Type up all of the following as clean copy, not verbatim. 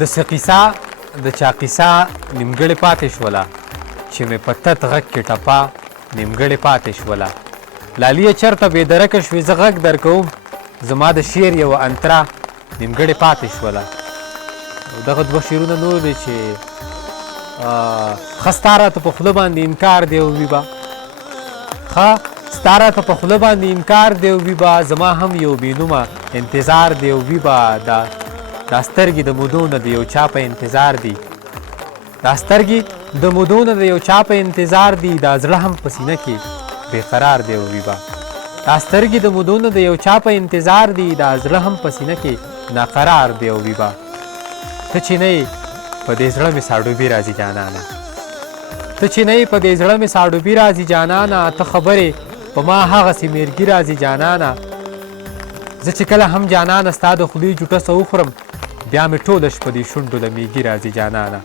د څه قیصه د چا قیصه نیمګړې پاتې شوله چې مې په تت غږ کې ټپه نیمګړې پاتې شوله لالیه چېرته بېدرکه شوې زه غږ در کوم زما د شعر یوه انتره نیمګړې پاتې شوله او دغه دوه شعرونه نور دی چې ښه ستا راته په خوله باندې انکار دی او وي به ښه ستا راته په خوله باندې انکار دی او وي به زما هم یو بېنومه انتظار دی او وي به دا سترګې د مودو نه د یو چا په انتظار دي دا سترګې د مودو نه د یو چا په انتظار دي دا زړه هم په سینه کې بېقرار دی او وي به دا سترګې د مودو نه د یو چا په انتظار دي دا زړه هم په سینه کې ناقرار دی او وي به ته چې نه یې په دې زړه مې ساډوبي راځي جانانه ته چې نه یې په دې زړه مې ساډوبي راځي جانانه ته خبرې په ما هغسې میرګي راځي جانانه زه چې کله هم جانانه ستا د خولې جوټه څه وخورم بیا مې ټوله شپه دې شونډو له میږي راځي جانانه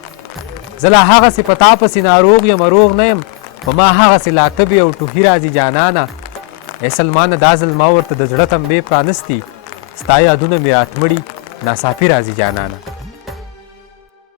زه لا هغسې په تا پسې ناروغ یم روغ نه یم په ما هغسې لا تبې او ټوهي راځي جانانه ای سلمانه دا ځل ما ورته د زړه تنبې پرانستي ستا یادونه مې راتمړي ناڅاپي راځي جانانه